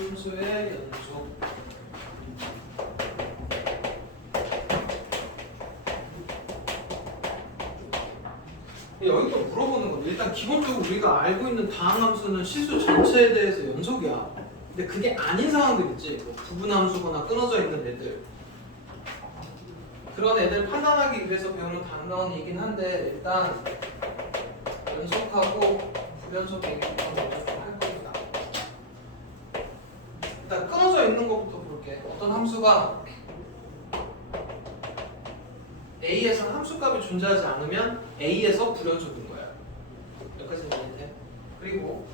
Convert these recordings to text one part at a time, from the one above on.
함수의 연속. 여기 또 물어보는 건데, 일단 기본적으로 우리가 알고 있는 다항함수는 실수 전체에 대해서 연속이야. 근데 그게 아닌 상황들 있지. 뭐 부분함수거나 끊어져 있는 애들. 그런 애들 판단하기 위해서 배우는 단원이긴 한데, 일단 연속하고 불연속 얘기부터 먼저 할 겁니다. 일단 끊어져 있는 것부터 볼게. 어떤 함수가 A에서 함수값이 존재하지 않으면 A에서 불연속인 거야. 여기까지 이해돼? 그리고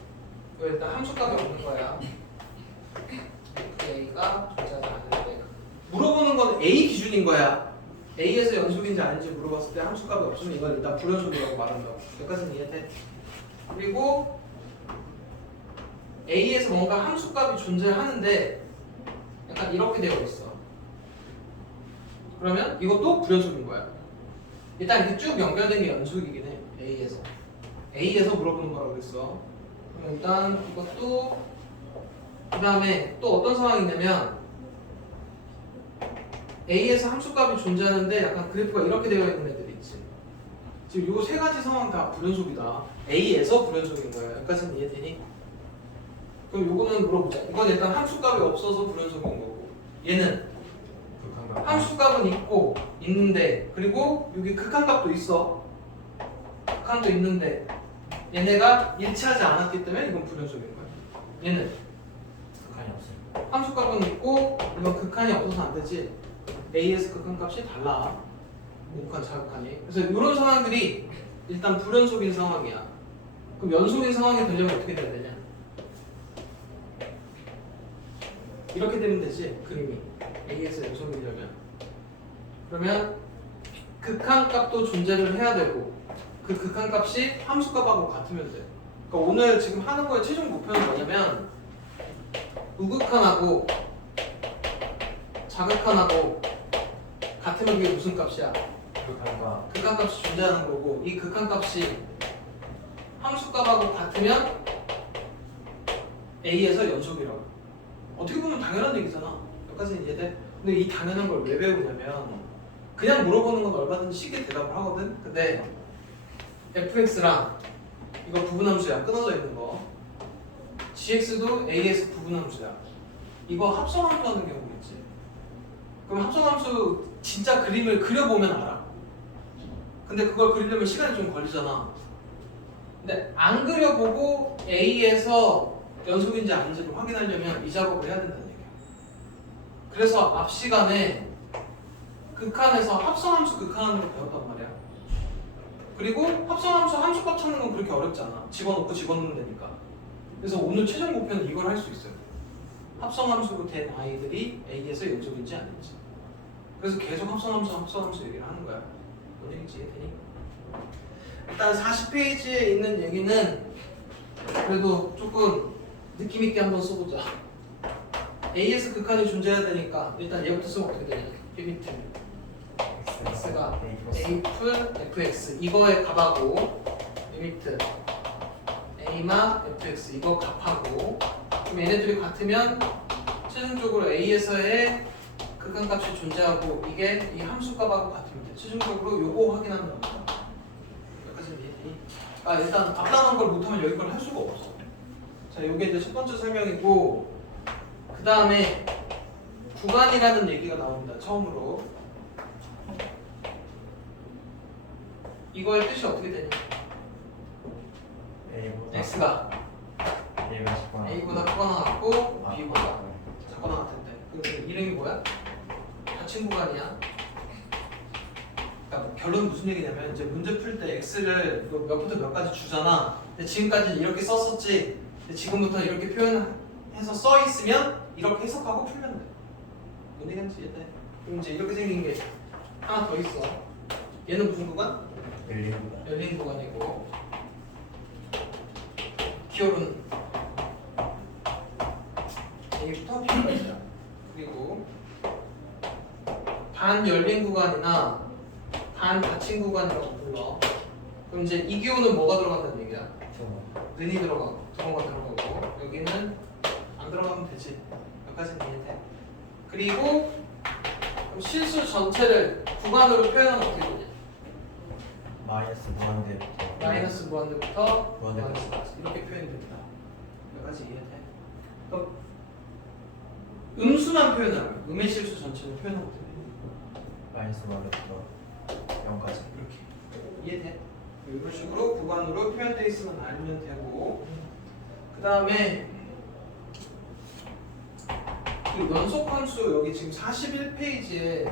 일단 함수값이 없는 거야. A가 존재하지 않는데 물어보는 건 A 기준인 거야. A에서 연속인지 아닌지 물어봤을 때 함수값이 없으면 이건 일단 불연속이라고 말한다고. 여기까지는 이해돼? 그리고 A에서 뭔가 함수값이 존재하는데 약간 이렇게 되어 있어. 그러면 이것도 불연속인 거야. 일단 이렇게 쭉 연결된 게 연속이긴 해. A에서 물어보는 거라고 그랬어. 그럼 일단 이것도, 그 다음에 또 어떤 상황이냐면 A에서 함수값이 존재하는데 약간 그래프가 이렇게 되어 있는 애들이 있지. 지금 요 세 가지 상황 다 불연속이다. A에서 불연속인 거야. 여기까지는 이해되니? 그럼 요거는 물어보자. 이건 일단 함수값이 없어서 불연속인 거고, 얘는 함수값은 있는데, 그리고 여기 극한값도 있어. 극한도 있는데 얘네가 일치하지 않았기 때문에 이건 불연속인 거야. 얘는 극한이 없어요. 함수값은 있고 이건 극한이 없어서 안 되지. A에서 극한값이 달라. 우극한, 자극한이. 그래서 이런 상황들이 일단 불연속인 상황이야. 그럼 연속인 상황이 되려면 어떻게 돼야 되냐? 이렇게 되면 되지, 그림이. A에서 연속이 되려면. 그러면 극한값도 존재를 해야 되고, 그 극한값이 함수값하고 같으면 돼. 그러니까 오늘 지금 하는 거의 최종 목표는 뭐냐면 우극한하고 자극한하고 같으면 그게 무슨 값이야? 극한과 극한값이 존재하는 거고, 이 극한값이 함수값하고 같으면 A에서 연속이라고. 어떻게 보면 당연한 얘기잖아. 여기까지는 이해돼? 근데 이 당연한 걸 왜 배우냐면 그냥 물어보는 건 얼마든지 쉽게 대답을 하거든. 근데 fx랑 이거 부분함수야. 끊어져 있는 거. gx도 a에서 부분함수야. 이거 합성함수 하는 경우 있지. 그럼 합성함수 진짜 그림을 그려보면 알아. 근데 그걸 그리려면 시간이 좀 걸리잖아. 근데 안 그려보고 a에서 연속인지 아닌지를 확인하려면 이 작업을 해야 된다는 얘기야. 그래서 앞 시간에 극한에서 합성함수 극한으로 배웠단 말이야. 그리고 합성함수 함수값 찾는 건 그렇게 어렵지 않아. 집어넣고 집어넣으면 되니까. 그래서 오늘 최종 목표는 이걸 할 수 있어요. 합성함수로 된 아이들이 A에서 연속인지 아닌지. 그래서 계속 합성함수 얘기를 하는 거야. 뭔 얘기인지 이해되니? 일단 40페이지에 있는 얘기는 그래도 조금 느낌 있게 한번 써보자. A에서 극한이 존재해야 되니까 일단 얘부터 쓰면 어떻게 되냐? 리미트 x가 a 풀 fx 이거의 값하고 리미트 a마 fx 이거 값하고, 그럼 얘네들이 같으면 최종적으로 A에서의 극한값이 존재하고 이게 이 함수값하고 같으면 돼. 최종적으로 요거 확인하는 겁니다. 여기까지는 이해되니? 아, 일단 앞단한 걸 못하면 여기 걸 할 수가 없어. 자, 요게 이제 첫 번째 설명이고, 그 다음에 구간이라는 얘기가 나옵니다. 처음으로. 이거의 뜻이 어떻게 되냐? x가 a보다 크거나 같고 b보다 작거나 같을 때. 그 이름이 뭐야? 닫힌 구간이야. 그러니까 뭐 결론은 무슨 얘기냐면, 이제 문제 풀 때 x를 몇부터 몇까지 주잖아. 근데 지금까지 이렇게 썼었지. 근데 지금부터 이렇게 표현해서 써 있으면 이렇게 해석하고 풀면 돼. 뭔 얘기인지 이해돼? 그럼 이제 이렇게 생긴 게 하나 더 있어. 얘는 무슨 구간? 열린 구간이고, 기울은 A부터 B까지야. 그리고 반 열린 구간이나 반 닫힌 구간이라고 불러. 그럼 이제 이 기호는 뭐가 들어간다는 얘기야? 근이 들어가고, 들어가고, 여기는 안 들어가면 되지. 여기까지는 이해돼. 그리고 실수 전체를 구간으로 표현하면 어떻게 되냐? 마이너스 무한대부터 마이너스 무한대부터 무한대까지. 무한대까지 이렇게 표현이 됩니다. 여기까지 이해돼? 그럼 음수만 표현하면 음의 실수 전체를 표현하면 돼. 마이너스 무한대부터 0까지. 이렇게 이해돼? 이런 식으로 구간으로 표현되어 있으면 알면 되고, 그 다음에 그 연속 함수 여기 지금 41페이지에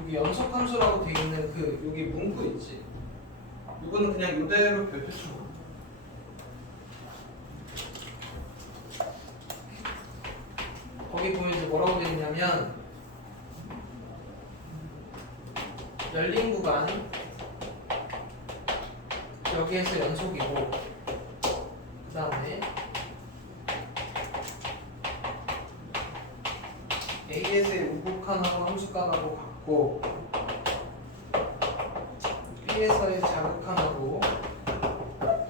여기 연속 함수라고 되어 있는 그 여기 문구 있지? 이거는 그냥 이대로 별표 쳐. 거기 보면 이제 뭐라고 되어 있냐면 열린 구간 여기에서 연속이고, 그 다음에 A에서의 우극한하고 함수값하고 같고, B에서의 자극한하고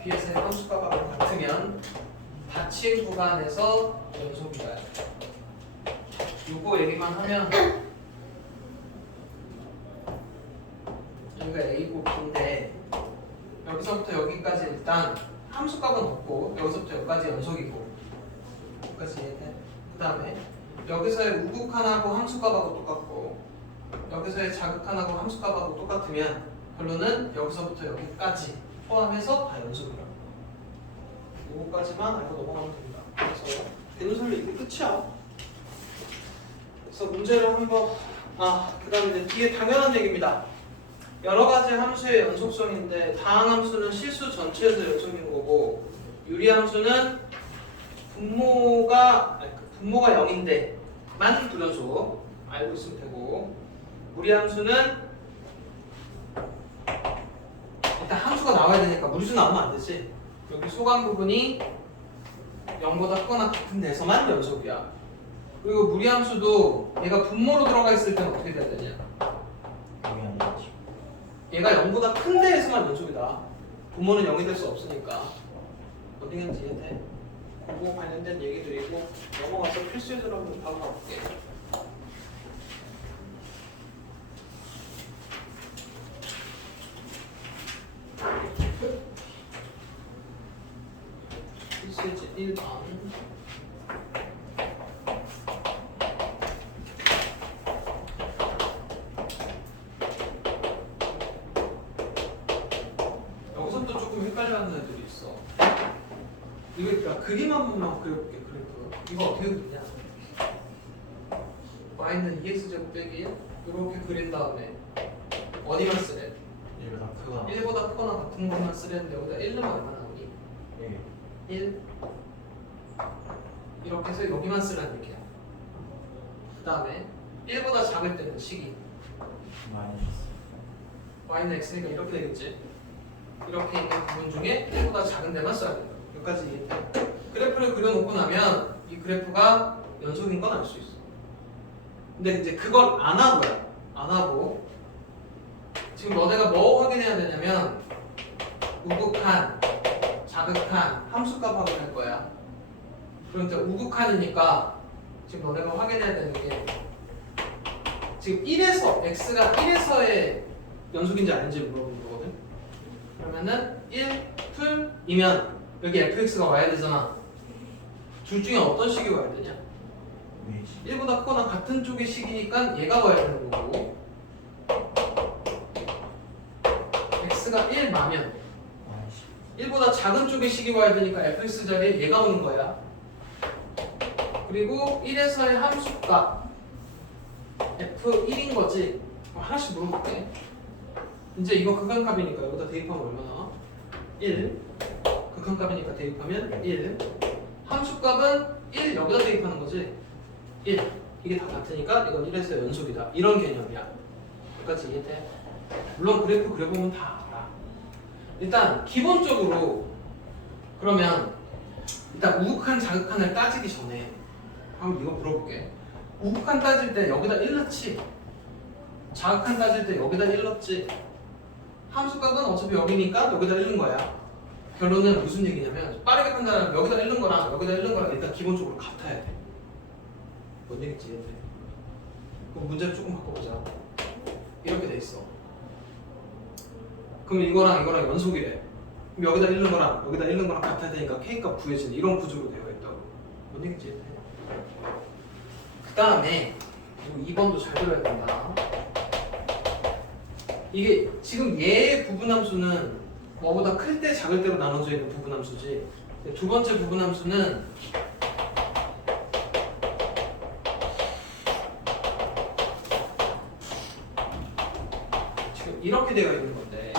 B에서의 함수값하고 같으면 닫힌 구간에서 연속이다. 요거 얘기만 하면 여기가 A고 B인데 여기서부터 여기까지 일단 함수값은 없고 여기서부터 여기까지 연속이고, 여기까지 이해돼? 그 다음에 여기서의 우극한하고 함수값하고 똑같고 여기서의 자극한하고 함수값하고 똑같으면 결론은 여기서부터 여기까지 포함해서 다 연속이라고. 이거까지만 알고 넘어가면 됩니다. 그래서 대문설로 이게 끝이야. 그래서 문제를 한번 그 다음에 이제 뒤에 당연한 얘기입니다. 여러 가지 함수의 연속성인데 다항함수는 실수 전체에서 연속인 거고, 유리함수는 분모가 0인데만 불연속 알고 있으면 되고, 무리함수는 일단 함수가 나와야 되니까 무리수 나오면 안 되지. 여기 소관 부분이 0보다 크거나 같은 데서만 연속이야. 그리고 무리함수도 얘가 분모로 들어가 있을 때는 어떻게 돼야 되냐? 여기 아니겠지. 얘가 0보다 큰 데에서만 연속이다. 분모는 0이 될 수 없으니까. 어디는지 이해돼? 그거 관련된 얘기들이고, 넘어가서 필수예절 한번 바로 가볼게. 필수예절 1번. 여기서부터 조금 헷갈려하는 애들이 있어. 이거 그러니까 그림 한 번만 그려볼게. 그래프 이거 어떻게 그리냐? y는 2x제곱 빼기 1 이렇게 그린 다음에 어디만 쓰래? 1보다 크거나 1보다 크거나 같은 것만 쓰랬는데 여기다 1 넣으면 얼마 나오니? 1 이렇게 해서 여기만 쓰라는 얘기야. 그 다음에 1보다 작을 때는 식이 마이너스 y는 x니까 이렇게 되겠지. 이렇게 있는 부분 중에 1보다 작은 데만 써야 된다. 여기까지 이해돼? 그래프를 그려놓고 나면 이 그래프가 연속인 건 알 수 있어. 근데 이제 그걸 안 하고요. 안 하고 지금 너네가 뭐 확인해야 되냐면 우극한, 자극한, 함수값 확인할 거야. 그러니까 우극한이니까 지금 너네가 확인해야 되는 게 지금 1에서 x가 1에서의 연속인지 아닌지 물어보는 거거든. 그러면은 1 풀이면 여기 fx가 와야 되잖아. 둘 중에 어떤 식이 와야 되냐? 1보다 크거나 같은 쪽의 식이니까 얘가 와야 되는 거고, x가 1 마면 1보다 작은 쪽의 식이 와야 되니까 fx 자리에 얘가 오는 거야. 그리고 1에서의 함수값 f1인 거지. 하나씩 물어볼게. 이제 이거 극한값이니까 여기다 대입하면 얼마나? 1. 극한값이니까 대입하면 1. 함수값은 1 여기다 대입하는 거지. 1. 이게 다 같으니까 이건 1에서 연속이다. 이런 개념이야. 여기까지 이해돼? 물론 그래프 그려보면 다 알아. 일단 기본적으로 그러면 일단 우극한 자극한을 따지기 전에 한번 이거 물어볼게. 우극한 따질 때 여기다 1 넣지. 자극한 따질 때 여기다 1 넣지. 함수값은 어차피 여기니까 여기다 1는 거야. 결론은 무슨 얘기냐면 빠르게 판단하면 여기다 읽는 거랑 여기다 읽는 거랑 일단 기본적으로 같아야 돼. 뭔 얘기지? 그럼 문제를 조금 바꿔보자. 이렇게 돼 있어. 그럼 이거랑 이거랑 연속이래. 그럼 여기다 읽는 거랑 여기다 읽는 거랑 같아야 되니까 K값 구해지는 이런 구조로 되어 있다고. 뭔 얘기지? 그 다음에 2번도 잘 들어야 된다. 이게 지금 얘의 부분함수는 뭐보다 클 때 작을 때로 나눠져 있는 부분함수지. 두 번째 부분함수는 지금 이렇게 되어 있는 건데,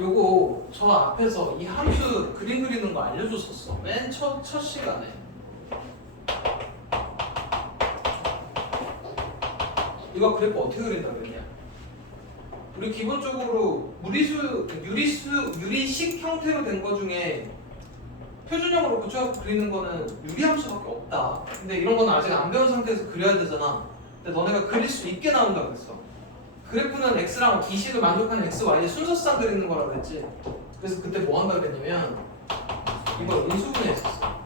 요거 저 앞에서 이 함수 그림 그리는 거 알려줬었어. 맨 첫 시간에. 이거 그래프 어떻게 그린다 그랬냐? 우리 기본적으로 유리식 형태로 된 거 중에 표준형으로 붙여서 그리는 거는 유리함수밖에 없다. 근데 이런 거는 아직 안 배운 상태에서 그려야 되잖아. 근데 너네가 그릴 수 있게 나온다 그랬어. 그래프는 x랑 이식을 만족하는 x, y의 순서상 그리는 거라 그랬지. 그래서 그때 뭐 한다 그랬냐면 이걸 인수분해했었어.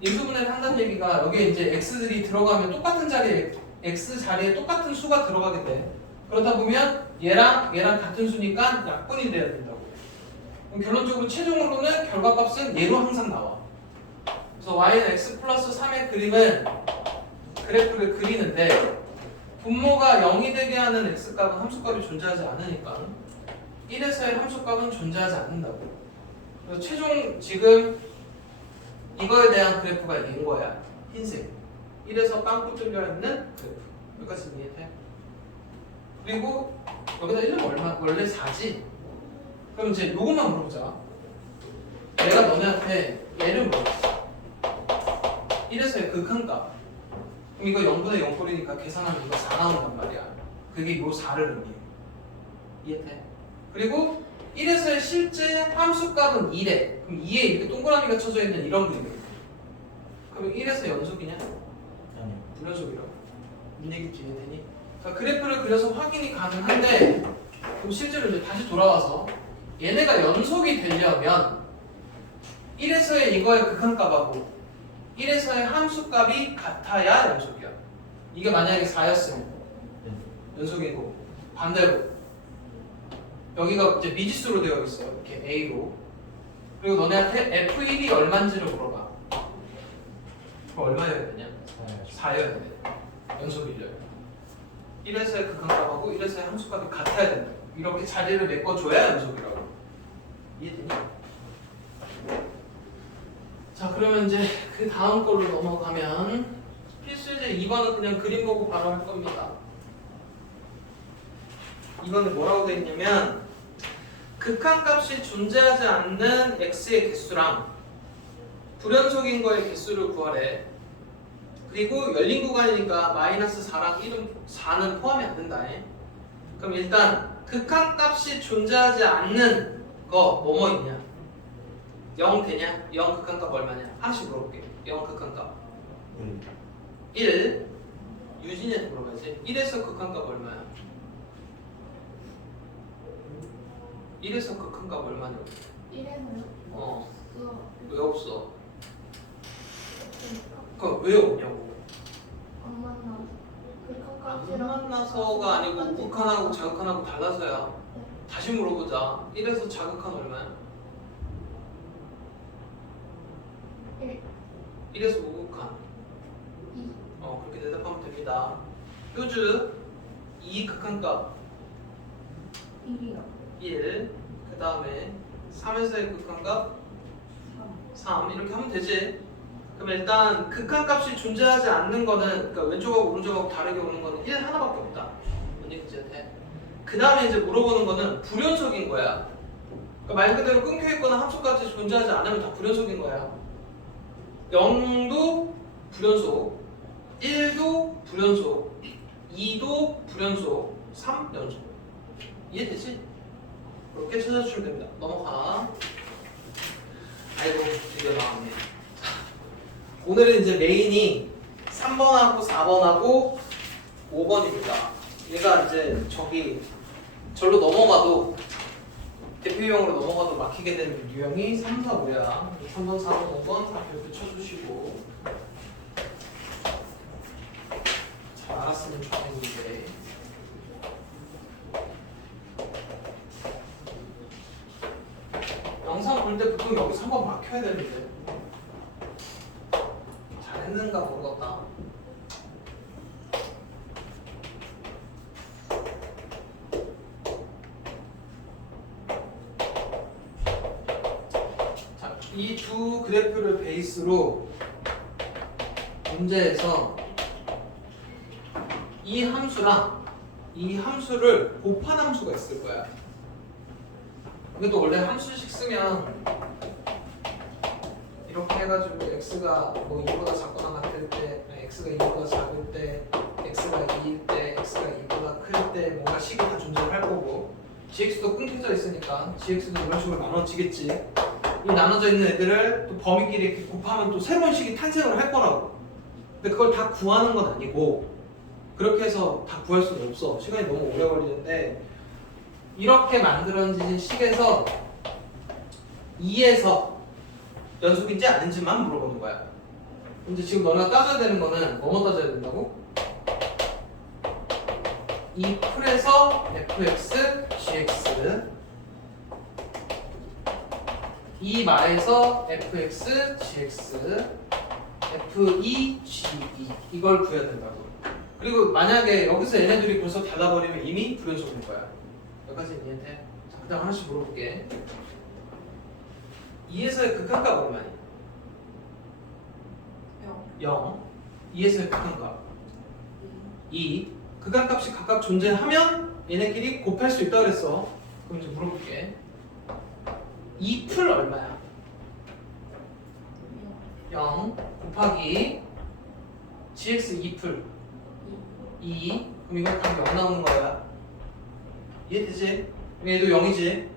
인수분해를 한다는 얘기가 여기에 이제 x들이 들어가면 똑같은 자리에 x 자리에 똑같은 수가 들어가게 돼. 그러다 보면 얘랑 같은 수니까 약분이 돼야 된다고. 그럼 결론적으로 최종으로는 결과값은 얘로 항상 나와. 그래서 y는 x 플러스 3의 그림은 그래프를 그리는데 분모가 0이 되게 하는 x값은 함수값이 존재하지 않으니까 1에서의 함수값은 존재하지 않는다고. 그래서 최종 지금 이거에 대한 그래프가 인 거야. 흰색. 1에서 빵꾸 뚫려 있는 그래프. 여기까지 이해돼? 그리고 여기다 1은 얼마? 원래 4지? 그럼 이제 요것만 물어보자. 내가 너네한테 얘를 물어봤어. 1에서의 극한값. 그럼 이거 0분의 0꼴이니까 계산하면 이거 4 나온단 말이야. 그게 요 4를 의미해. 이해돼? 그리고 1에서의 실제 함수값은 2래. 그럼 2에 이렇게 동그라미가 쳐져 있는 이런 그림이야. 그럼 1에서 연속이냐? 아니요. 불연속이라고. 이 얘기 이해되니? 그러니까 그래프를 그려서 확인이 가능한데 그럼 실제로 이제 다시 돌아와서 얘네가 연속이 되려면 1에서의 이거의 극한값하고 1에서의 함수값이 같아야 연속이야. 이게 만약에 4였으면 연속인 거고, 반대로 여기가 이제 미지수로 되어 있어. 이렇게 A로. 그리고 너네한테 F1이 얼마인지를 물어봐. 그럼 얼마여야 되냐? 4여야 돼. 연속이려요. 1에서의 극한값하고 1에서의 함수값이 같아야 된다. 이렇게 자리를 메꿔줘야 연속이라고. 이해되니? 자, 그러면 이제 그 다음 걸로 넘어가면 필수제 2번은 그냥 그림 보고 바로 할 겁니다. 2번에 뭐라고 되어 있냐면 극한값이 존재하지 않는 x의 개수랑 불연속인 거의 개수를 구하래. 그리고 열린 구간이니까 마이너스 4랑 1은 4는 포함이 안 된다. 그럼 일단 극한값이 존재하지 않는 거 뭐뭐 있냐? 0 되냐? 0 극한값 얼마냐? 하나씩 물어볼게. 0 극한값 1. 유진이한테 물어봐야지. 1에서 극한값 얼마야? 1에서 극한값 얼마냐고? 1에는 왜 없어? 그럼 왜 없냐고? 안 만나. 안 만나서가 아니고 극한하고 자극한하고 달라서야. 다시 물어보자. 1에서 자극한 얼마야? 1, 1에서 우극한 2, 그렇게 대답하면 됩니다. 표준 2 극한값 1이요. 1, 그 다음에 3에서의 극한값 3 이렇게 하면 되지. 그럼 일단 극한값이 존재하지 않는 거는, 그러니까 왼쪽하고 오른쪽하고 다르게 오는 거는 1 하나밖에 없다. 뭔 얘기인지 돼? 그 다음에 이제 물어보는 거는 불연속인 거야. 그러니까 말 그대로 끊겨있거나 함수값이 존재하지 않으면 다 불연속인 거야. 0도 불연속, 1도 불연속, 2도 불연속, 3 연속. 이해되지? 그렇게 찾아주시면 됩니다. 넘어가. 아이고 드디어 나왔네. 오늘은 이제 메인이 3번하고 4번하고 5번입니다. 얘가 이제 절로 넘어가도 대표형으로 넘어가도 막히게 되는 유형이 3, 4, 5야. 3번, 4번, 5번 다 별표 쳐주시고. 잘 알았으면 좋겠는데. 영상 볼 때 보통 여기서 한번 막혀야 되는데. 잘했는가 모르겠다. 자, 이 두 그래프를 베이스로 문제에서 이 함수랑 이 함수를 곱한 함수가 있을 거야. 근데 원래 함수식 쓰면 이렇게 해가지고 x가 뭐 2보다 작거나 같을 때, x가 2보다 작을 때, x가 2일 때, x가 2보다 클 때 뭔가 식이 다 존재를 할 거고, gx도 끊겨져 있으니까 gx도 이런 식으로 나눠지겠지. 이 나눠져 있는 애들을 또 범위끼리 이렇게 곱하면 또 새로운 식이 탄생을 할 거라고. 근데 그걸 다 구하는 건 아니고, 그렇게 해서 다 구할 수는 없어. 시간이 너무 오래 걸리는데, 이렇게 만들어진 식에서 2에서 연속인지 아닌지만 물어보는 거야. 근데 지금 너네가 따져야 되는 거는 뭐뭐 따져야 된다고? 이 풀에서 fx, gx, 이 마에서 fx, gx, f2, ge 이걸 구해야 된다고. 그리고 만약에 여기서 얘네들이 벌써 달라버리면 이미 불연속인 거야. 여기까지 이해돼? 자, 그 다음 하나씩 물어볼게. 2에서의 극한값 얼마니? 0. 2에서의 극한값 2. 극한값이 각각 존재하면 얘네끼리 곱할 수 있다 그랬어. 그럼 이제 물어볼게. 2풀 얼마야? 0 곱하기 gx 2풀 2. 그럼 이거 다 0 나오는 거야. 이해되지? 얘도 0이지?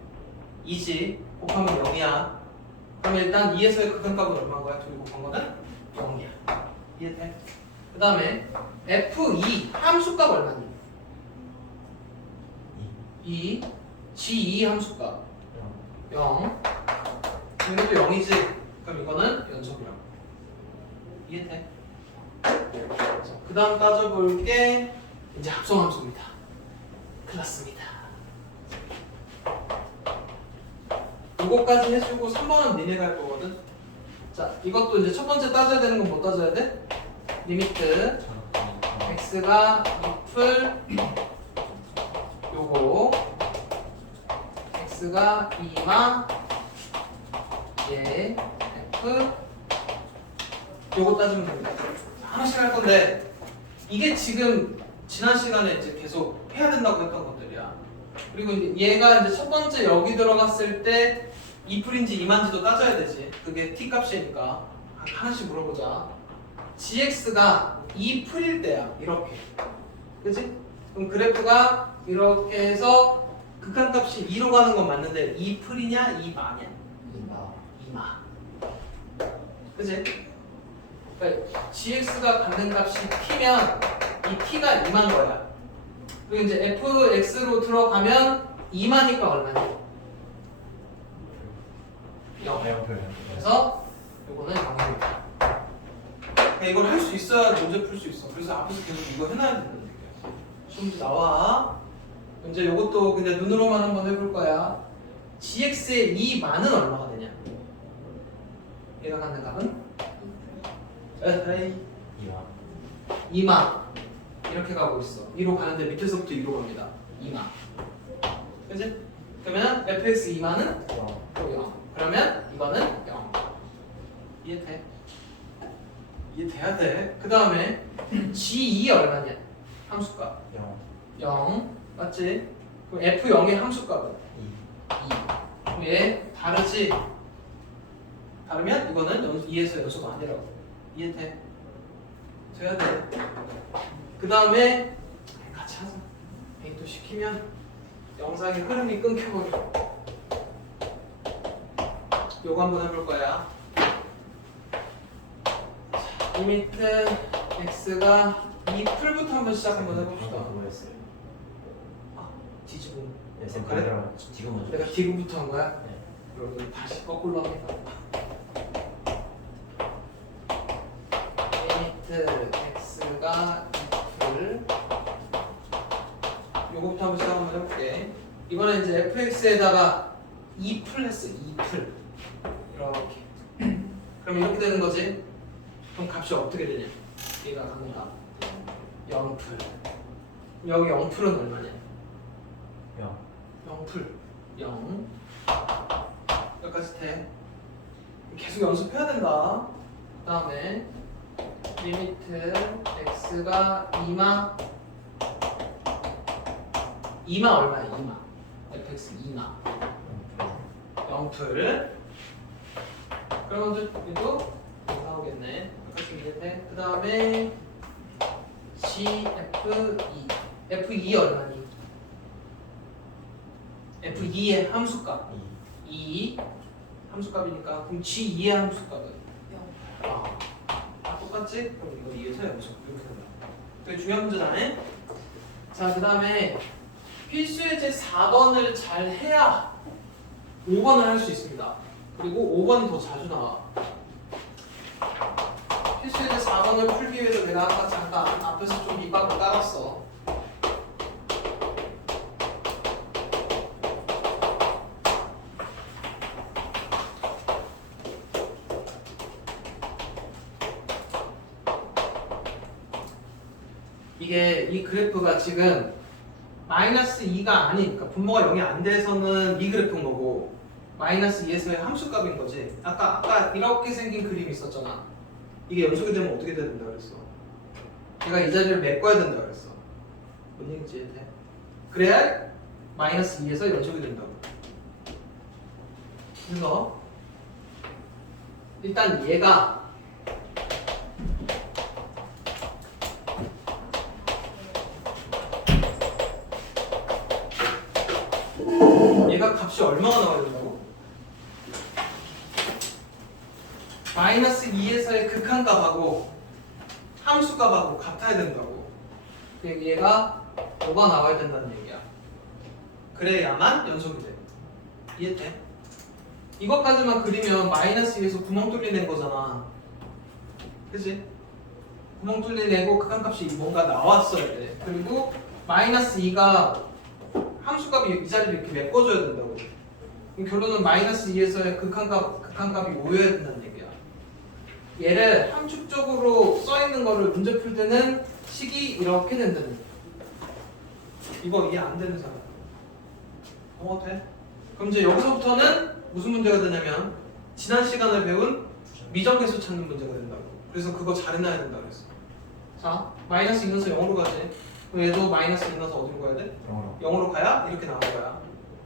2지? 곱하면 0이야. 그럼 일단 2에서의 극한값은 얼마인 거야? 둘이 곱한 거는 0이야. 이해돼? 그 다음에 f2 함수값 얼마니? 2. g2 함수값 0. 그럼 이것도 0이지? 그럼 이거는 연속 0. 이해돼? 그 다음 따져볼 게 이제 합성함수입니다. 클났습니다. 요거까지 해주고 3번은 니네가 할 거거든. 자, 이것도 이제 첫 번째 따져야 되는 건 뭐 따져야 돼? 리미트 x가 2풀 요거 x가 2마 얘 f 요거 따지면 됩니다. 하나씩 할 건데 이게 지금 지난 시간에 이제 계속 해야 된다고 했던 것들이야. 그리고 이제 얘가 이제 첫 번째 여기 들어갔을 때 2풀인지 2만지도 따져야 되지. 그게 t 값이니까 하나씩 물어보자. gx가 2풀일 때야. 이렇게. 그치? 그럼 그래프가 이렇게 해서 극한값이 2로 가는 건 맞는데 2풀이냐 2마냐? 2마. 그치? 그러니까 gx가 갖는 값이 t면 이 t가 2만 거야. 그리고 이제 fx로 들어가면 2마니까 얼마냐? 0. 그래서 요거는 0입니다. 그러니까 이걸 할 수 있어야 문제 풀 수 있어. 그래서 앞에서 계속 이거 해놔야 된다는 얘기야. 시험지 나와. 이제 요것도 그냥 눈으로만 한번 해볼 거야. gx의 2만은 얼마가 되냐? 얘가 갖는 값은? 에이 2만 이렇게 가고 있어. 2로 가는데 밑에서부터 2로 갑니다. 2만. 그치? 그러면 fx 2만은 또 0. 그러면 이거는 0. 이해돼? 이해돼야 돼. 그 다음에 g2 얼마냐? 함수값 0. 맞지? 그럼 f0의 함수값은 2. 그럼 얘 다르지? 다르면 이거는 2에서 연소가 아니라고. 이해돼? 돼야 돼. 그 다음에 같이 하자. 또 시키면 영상의 흐름이 끊겨버려. 요거 한번 해볼 거야. 리미트 x가 2풀부터 한번 시작 한번 해봅시다. 뭐였어요? 아, 뒤집음. 쌤 그래? 반대로 지금 먼저. 내가 디귿부터 한 거야? 네. 여러분 다시 거꾸로 합니다. 리미트 x가 2풀 요거부터 한번 시작 한번 해볼게. 이번엔 이제 fx에다가 2풀 했어. 2풀 이렇게. 그럼 이렇게 되는 거지. 그럼 값이 어떻게 되냐? 얘가 갑니다. 0풀. 여기 0풀은 얼마냐? 0. 0풀 0 여기까지 돼. 계속 연습해야 된다. 그 다음에 리미트 x가 2마 얼마야? 2마 fx 2마 0풀 그러면 얘도 나오겠네. 여기까지 이해돼. 그 다음에 gf2 f2 얼마니? f2의 함수값 2 함수값이니까 그럼 g2의 함수값은 0. 다 똑같지? 그럼 이거 2에서 0 이렇게 된다. 되게 중요한 문제잖아요. 자, 그 다음에 필수예제 4번을 잘 해야 5번을 할 수 있습니다. 그리고 5번이 더 자주 나와. 필수예제 4번을 풀기 위해서 내가 아까 잠깐 앞에서 좀 밑밥을 깔았어. 이게 이 그래프가 지금 마이너스 2가 아닌, 그러니까 분모가 0이 안 돼서는 이 그래프인 거고 마이너스 2에서의 함수값인 거지. 아까 이렇게 생긴 그림이 있었잖아. 이게 연속이 되면 어떻게 된다 그랬어? 얘가 이 자리를 메꿔야 된다 그랬어. 뭔 얘기인지 이해돼? 그래야 마이너스 2에서 연속이 된다고. 그래서 일단 얘가 얘가 값이 얼마가 나와야 된다고? 마이너스 2에서의 극한값하고 함수값하고 같아야 된다고. 그러니까 얘가 5가 나와야 된다는 얘기야. 그래야만 연속이 돼. 이해돼? 이것까지만 그리면 마이너스 2에서 구멍 뚫리는 거잖아. 그치? 구멍 뚫리내고 극한값이 뭔가 나왔어야 돼. 그리고 마이너스 2가 함수값이 이 자리를 이렇게 메꿔줘야 된다고. 그럼 결론은 마이너스 2에서의 극한값이 5여야 된다는 얘기야. 얘를 함축적으로 써있는 거를 문제 풀 때는 식이 이렇게 된다는 얘기야. 이거 이해 안 되는 사람 돼? 그럼 이제 여기서부터는 무슨 문제가 되냐면 지난 시간에 배운 미정계수 찾는 문제가 된다고. 그래서 그거 잘 해놔야 된다 그랬어. 자, 마이너스 2넣어서 0으로 가지. 그럼 얘도 마이너스 2넣어서 어디로 가야 돼? 0으로. 0으로 가야 이렇게 나온 거야.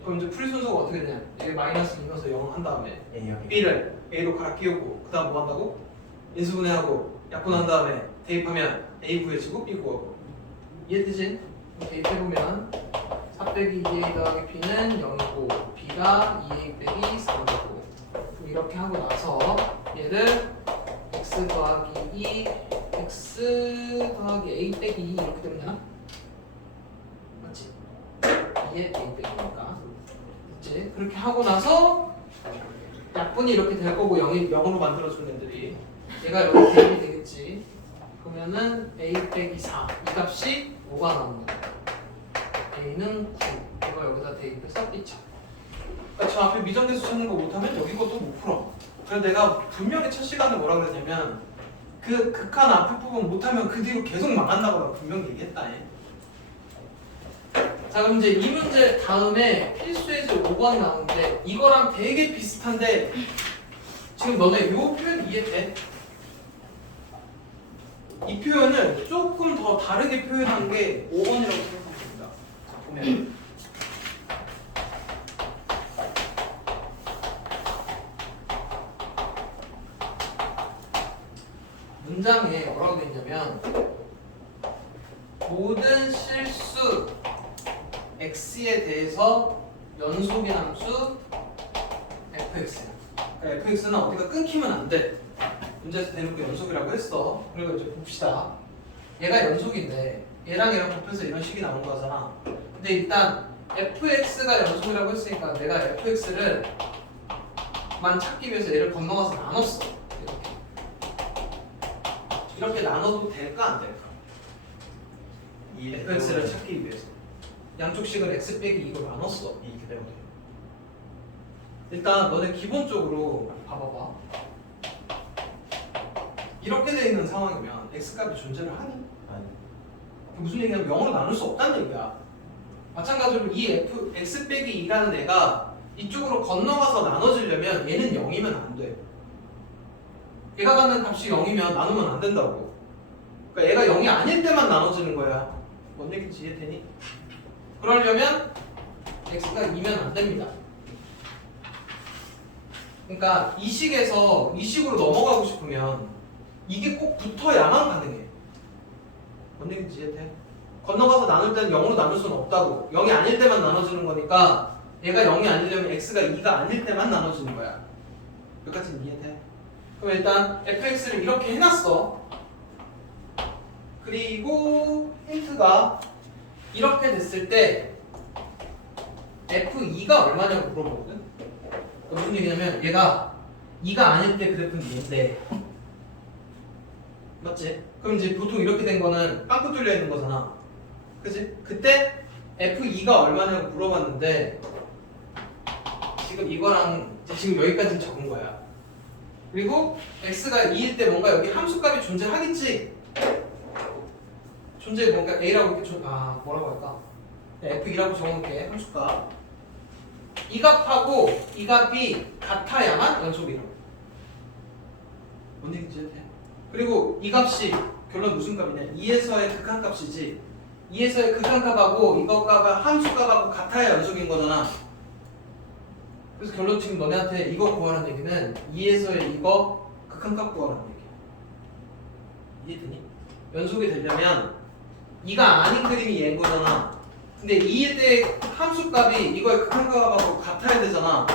그럼 이제 풀이 순서가 어떻게 되냐? 이게 마이너스 2넣어서 0 한 다음에 A 여기. B를 A로 갈아 끼우고 그 다음 뭐 한다고? 인수분해하고 약분한 다음에 대입하면 A 구해주고 B 구하고. 이해되지? 대입해보면 4 빼기 2A 더하기 B는 0이고 B가 2A 빼기 3이고 이렇게 하고 나서 얘를 X 더하기 2 X 더하기 A 빼기 2 이렇게 되면 되나? 맞지? 2에 A 빼기니까 그치? 그렇게 하고 나서 약분이 이렇게 될 거고 0으로 만들어준 애들이 얘가 여기 대입이 되겠지. 그러면은 A 빼기 4 이 값이 5가 나오는 거야. A는 9 이거 여기다 대입해서 B차. 그러니까 저 앞에 미정계수 찾는 거 못하면 여기 것도 못 풀어. 그래서 내가 분명히 첫 시간에 뭐라 그랬냐면 그 극한 앞에 부분 못하면 그 뒤로 계속 망한다고 내가 분명히 얘기했다. 자, 그럼 이제 이 문제 다음에 필수예제 5번 나오는데 이거랑 되게 비슷한데 지금 너네 요 표현 이해돼? 이 표현을 조금 더 다르게 표현한 게 5번이라고 생각하면 됩니다. 보면 문장에 뭐라고 돼 있냐면 모든 실수 x에 대해서 연속의 함수 fx. 그러니까 fx는 어디가 끊기면 안 돼. 문제에서 대놓고 연속이라고 했어. 그리고 이제 봅시다. 얘가 연속인데 얘랑 얘랑 곱해서 이런 식이 나온 거잖아. 근데 일단 fx가 연속이라고 했으니까 내가 fx를 만 찾기 위해서 얘를 건너가서 나눴어. 이렇게 나눠도 될까 안 될까? fx를 찾기 위해서 양쪽 식을 x 빼기 2로 나눴어. 이렇게 빼면 돼요. 일단 너네 기본적으로 봐봐봐. 이렇게 돼 있는 상황이면 x값이 존재를 하니? 아니. 무슨 얘기냐면 0으로 나눌 수 없다는 얘기야. 마찬가지로 이 x 빼기 2라는 애가 이쪽으로 건너가서 나눠지려면 얘는 0이면 안 돼. 얘가 갖는 값이 0이면 나누면 안 된다고. 그러니까 얘가 0이 아닐 때만 나눠지는 거야. 뭔 얘기인지 이해되니? 그러려면 x가 2면 안 됩니다. 그러니까 이 식에서 이 식으로 넘어가고 싶으면 이게 꼭 붙어야만 가능해. 뭔 얘기인지 이해돼? 건너가서 나눌 때는 0으로 나눌 수는 없다고. 0이 아닐 때만 나눠지는 거니까 얘가 0이 아니려면 x가 2가 아닐 때만 나눠지는 거야. 여기까지는 이해돼? 그럼 일단 fx를 이렇게 해놨어. 그리고 힌트가 이렇게 됐을 때 f2가 얼마냐고 물어보거든? 무슨 얘기냐면 얘가 2가 아닐 때 그래프는 얘인데 맞지? 그럼 이제 보통 이렇게 된 거는 빵꾸 뚫려 있는 거잖아. 그치? 그때 f2가 얼마냐고 물어봤는데 지금 이거랑 지금 여기까지 적은 거야. 그리고 x가 2일 때 뭔가 여기 함수값이 존재하겠지? 존재 뭔가 a라고 이렇게 뭐라고 할까? f2라고 적어놓을게. 함수값 이 값하고 이 값이 같아야만 연속이라고. 뭔 얘기인지 이해돼? 그리고 이 값이 결론 무슨 값이냐? 2에서의 극한값이지. 2에서의 극한값하고 이거 값과 함수값하고 같아야 연속인 거잖아. 그래서 결론 지금 너네한테 이거 구하라는 얘기는 2에서의 이거 극한값 구하라는 얘기야. 이해되니? 연속이 되려면 2가 아닌 그림이 얘인 거잖아. 근데 2일 때 함수값이 이거의 극한값하고 같아야 되잖아.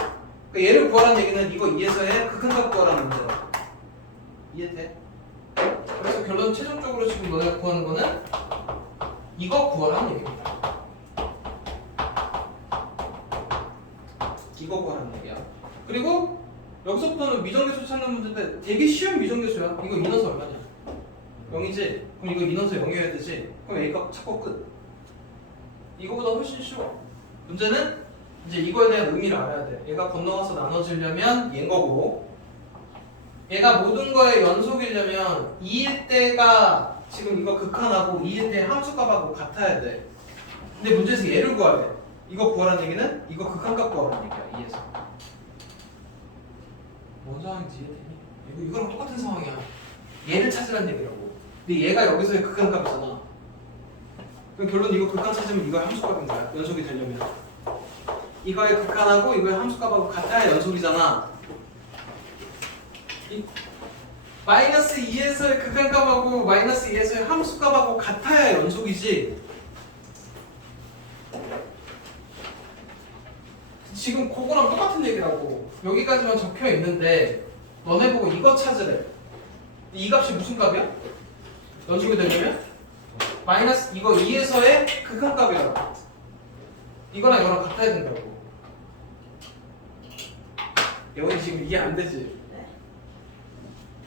그러니까 얘를 구하라는 얘기는 이거 2에서의 극한값 구하라는 문제야. 이해돼? 그래서 결론 최종적으로 지금 너네가 구하는 거는 이거 구하라는 얘기입니다. 이거 구하라는 얘기야. 그리고 여기서부터는 미정계수 찾는 문제인데 되게 쉬운 미정계수야. 이거 인원수 얼마냐? 0이지? 그럼 이거 인원수 0이어야 되지? 그럼 A값 찾고 끝. 이거보다 훨씬 쉬워. 문제는 이제 이거에 대한 의미를 알아야 돼. 얘가 건너가서 나눠지려면 얘인 거고 얘가 모든 거의 연속이려면 2일 때가 지금 이거 극한하고 2일 때 함수값하고 같아야 돼. 근데 문제에서 얘를 구해야 돼. 이거 구하라는 얘기는 이거 극한값 구하라는 얘기야. 2에서. 뭔 상황인지 이해되니? 이거랑 똑같은 상황이야. 얘를 찾으라는 얘기라고. 근데 얘가 여기서의 극한값이잖아. 그럼 결론 이거 극한 찾으면 이거 함수값인 거야. 연속이 되려면. 이거의 극한하고 이거의 함수값하고 같아야 연속이잖아. 마이너스 2에서의 극한값하고 마이너스 2에서의 함수값하고 같아야 연속이지. 지금 그거랑 똑같은 얘기라고. 여기까지만 적혀 있는데 너네 보고 이거 찾으래. 이 값이 무슨 값이야? 연속이 되려면? 마이너스 이거 2에서의 극한값이라고. 이거랑 이거랑 같아야 된다고. 여기 지금 이해 안 되지?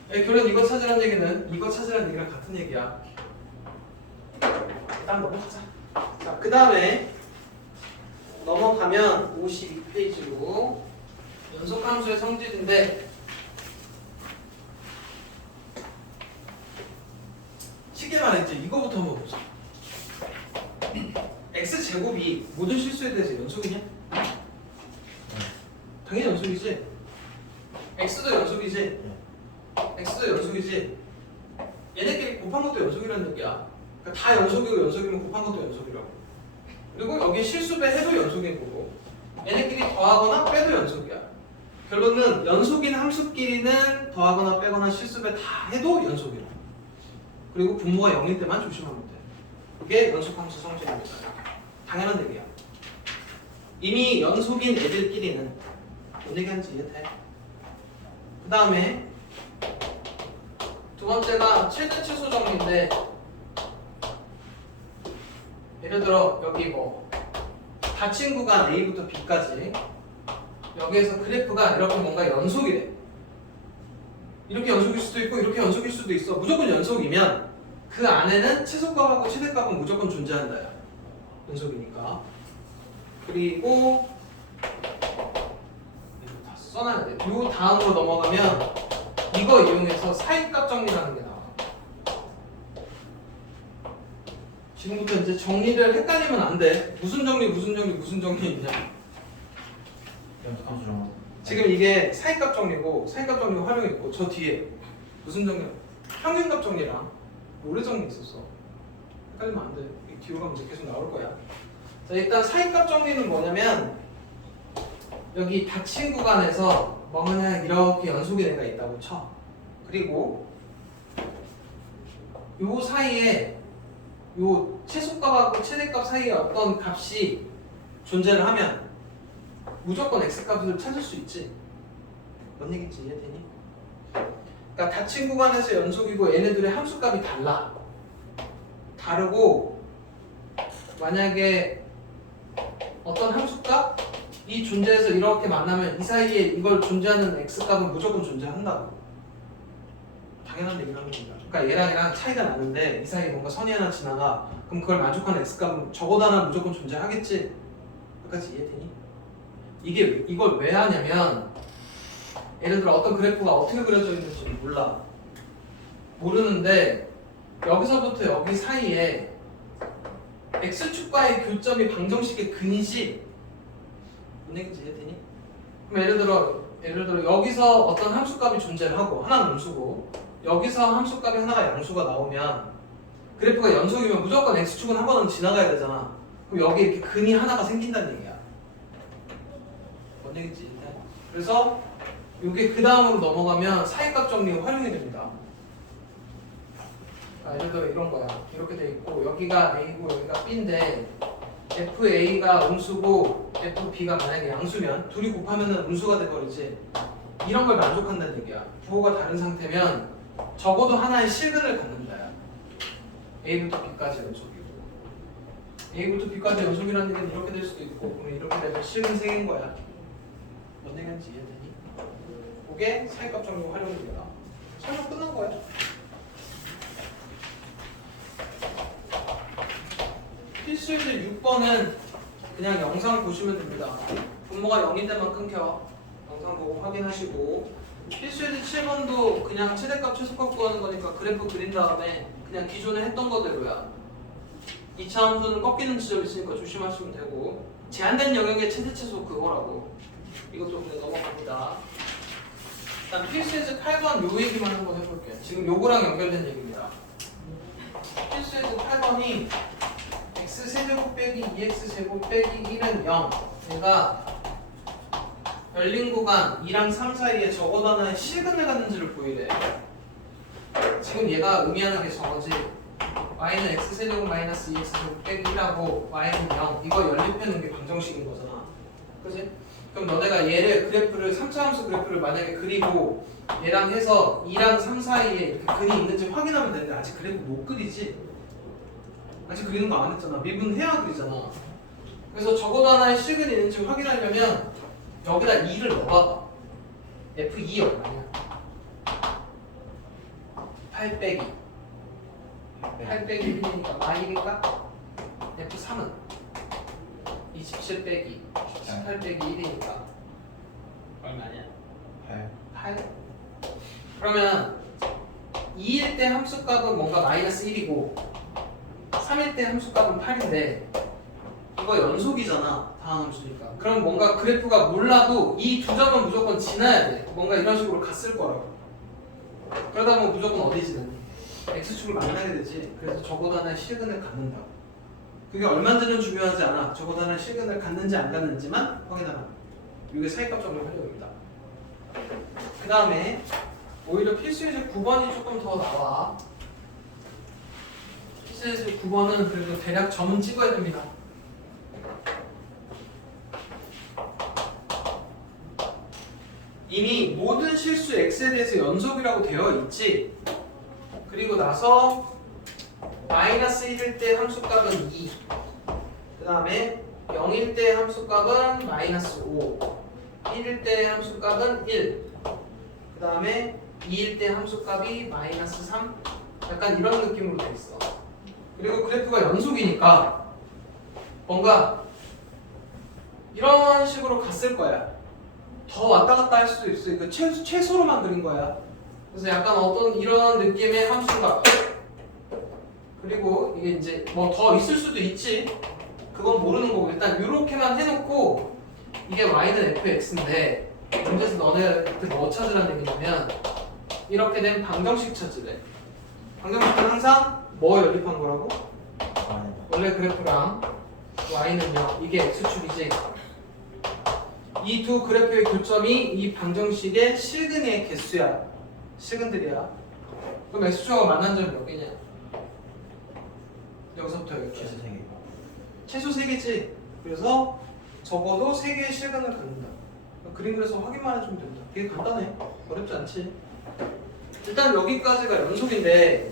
결론 이거 찾으라는 얘기는 이거 찾으라는 얘기랑 같은 얘기야. 일단 넘어가자. 자, 그 다음에 넘어가면 52페이지로 연속함수의 성질인데 쉽게 말했지. 이거부터 한번 보자. x제곱이 모든 실수에 대해서 연속이냐? 당연히 연속이지. x도 연속이지. x도 연속이지. 얘네끼리 곱한 것도 연속이라는 얘기야. 그러니까 다 연속이고 연속이면 곱한 것도 연속이라고. 그리고 여기 실수배 해도 연속인 거고 얘네끼리 더하거나 빼도 연속이야. 결론은 연속인 함수끼리는 더하거나 빼거나 실수배 다 해도 연속이라고. 그리고 분모가 0일 때만 조심하면 돼. 그게 연속함수 성질입니다. 당연한 얘기야. 이미 연속인 애들끼리는 뭔 얘기하는지 이해돼? 그 다음에 두 번째가 최대 최소 정리인데 예를 들어 여기 뭐 닫힌 구간 A부터 B까지 여기에서 그래프가 이렇게 뭔가 연속이 돼. 이렇게 연속일 수도 있고 이렇게 연속일 수도 있어. 무조건 연속이면 그 안에는 최소값하고 최대값은 무조건 존재한다. 연속이니까. 그리고 이거 다 써놔야 돼. 요 다음으로 넘어가면 이거 이용해서 사이값 정리라는 게 나와. 지금부터 이제 정리를 헷갈리면 안 돼. 무슨 정리 있냐. 연속함수 정리. 지금 이게 사이값 정리고 사이값 정리 활용했고 저 뒤에 무슨 정리? 평균값 정리랑 모래 정리 있었어. 헷갈리면 안 돼. 이 뒤로 가면 이제 계속 나올 거야. 자, 일단 사이값 정리는 뭐냐면 여기 닫힌 구간에서 뭐냐 이렇게 연속이 된가 있다고 쳐. 그리고 요 사이에 요 최소값하고 최대값 사이에 어떤 값이 존재를 하면 무조건 x값을 찾을 수 있지. 뭔 얘기인지 이해되니? 그러니까 닫힌 구간에서 연속이고 얘네들의 함수값이 달라. 다르고 만약에 어떤 함수값이 존재해서 이렇게 만나면 이 사이에 이걸 존재하는 x값은 무조건 존재한다고. 당연한 얘기를 하는 겁니다. 그러니까 얘랑 얘랑 차이가 나는데 이 사이에 뭔가 선이 하나 지나가. 그럼 그걸 만족하는 x값은 적어도 하나 무조건 존재하겠지. 여기까지 이해되니? 이걸 왜 하냐면 예를 들어 어떤 그래프가 어떻게 그려져 있는지 몰라. 모르는데 여기서부터 여기 사이에 x축과의 교점이 방정식의 근이지. 뭔 얘기인지 이해되니? 그럼 예를 들어 여기서 어떤 함수값이 존재를 하고 하나는 음수고 여기서 함수값이 하나가 양수가 나오면 그래프가 연속이면 무조건 x축은 한 번은 지나가야 되잖아. 그럼 여기 이렇게 근이 하나가 생긴다는 얘기야. 뭔 얘기인지 이해돼? 그래서 이게 그 다음으로 넘어가면 사이값 정리 활용이 됩니다. 예를 들어 이런 거야. 이렇게 돼 있고 여기가 A고 여기가 B인데 FA가 음수고 FB가 만약에 양수면 둘이 곱하면은 음수가 돼버리지. 이런 걸 만족한다는 얘기야. 부호가 다른 상태면 적어도 하나의 실근을 갖는다. A부터 B까지 연속이고 A부터 B까지 연속이라는 얘기는 이렇게 될 수도 있고 이렇게 되면 실근 3개인 거야. 뭔 얘기인지 이해되니? 그게 사이값 정리 활용입니다. 설명 끝난 거야. 필수예제 6번은 그냥 영상 보시면 됩니다. 분모가 0인 데만 끊겨. 영상 보고 확인하시고 필수예제 7번도 그냥 최대값 최소값 구하는 거니까 그래프 그린 다음에 그냥 기존에 했던 거대로야. 2차 함수는 꺾이는 지점 있으니까 조심하시면 되고 제한된 영역의 최대 최소 그거라고. 이것도 그냥 넘어갑니다. 일단 필수예제 8번 요 얘기만 한번 해볼게요. 지금 요거랑 연결된 얘기입니다. 필수예제 8번이 x세제곱 빼기 2x제곱 빼기 1은 0. 얘가 열린 구간 2랑 3 사이에 적어도 하나의 실근을 갖는지를 보이래. 지금 얘가 의미하는 게 저거지. y는 x세제곱 마이너스 2x제곱 빼기 1하고 y는 0. 이거 연립해놓은 게 방정식인 거잖아. 그지? 그럼 너네가 얘를 그래프를 3차 함수 그래프를 만약에 그리고 얘랑 해서 2랑 3 사이에 이렇게 근이 있는지 확인하면 되는데 아직 그래프 못 그리지? 아직 그리는 거 안 했잖아. 미분해야 그리잖아. 그래서 적어도 하나의 실근이 있는지 확인하려면 여기다 2를 넣어봐. F2 얼마냐? 8 빼기 8 빼기 1이니까 마일인가? F3은 27 빼기 18 빼기 1이니까 얼마냐? 8. 그러면 2일 때 함수값은 뭔가 마이너스 1이고 3일 때 함수값은 8인데 이거 연속이잖아. 다음 함수니까. 그럼 뭔가 그래프가 몰라도 이 두 점은 무조건 지나야 돼. 뭔가 이런 식으로 갔을 거라고. 그러다 보면 무조건 어디 지나니? x축을 만나게 되지. 그래서 적어도 하나의 실근을 갖는다고. 그게 얼마인지는 중요하지 않아. 적어도 하나의 실근을 갖는지 안 갖는지만 확인하라. 이게 사이값 정리 활용입니다. 그 다음에 오히려 필수예제 9번이 조금 더 나와. 필수예제 9번은 그래도 대략 점은 찍어야 됩니다. 이미 모든 실수 x에 대해서 연속이라고 되어 있지. 그리고 나서 마이너스 1일 때 함수값은 2. 그 다음에 0일 때 함수값은 마이너스 5, 1일 때 함수값은 1, 그 다음에 2일 때 함수값이 마이너스 3, 약간 이런 느낌으로 돼 있어. 그리고 그래프가 연속이니까 뭔가 이런 식으로 갔을 거야. 더 왔다 갔다 할 수도 있어. 이거 최소로만 그린 거야. 그래서 약간 어떤 이런 느낌의 함수가, 그리고 이게 이제 뭐 더 있을 수도 있지. 그건 모르는 거고 일단 이렇게만 해놓고 이게 y는 fx인데 문제에서 너네한테 뭐 찾으라는 얘기냐면 이렇게 된 방정식 찾으래. 방정식은 항상 뭐 연립한 거라고? 아니. 원래 그래프랑 y는요 이게 x축이지. 이 두 그래프의 교점이 이 방정식의 실근의 개수야. 실근들이야. 그럼 x축하고 만난 점이 몇 개냐? 여기서부터 여기까지. 최소 3개. 최소 3개지. 그래서 적어도 3개의 실근을 갖는다. 그림 그래서 확인만 해주면 된다. 되게 간단해. 어렵지 않지. 일단 여기까지가 연속인데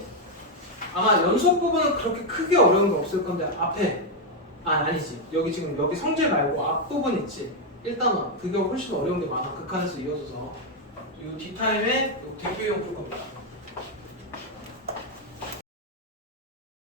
아마 연속 부분은 그렇게 크게 어려운 게 없을 건데 앞에 아니지. 여기 지금 여기 성질 말고 앞부분 있지. 1단원 그게 훨씬 어려운 게 많아. 극한에서 이어져서 이 뒷타임에 뒷규형 풀 겁니다.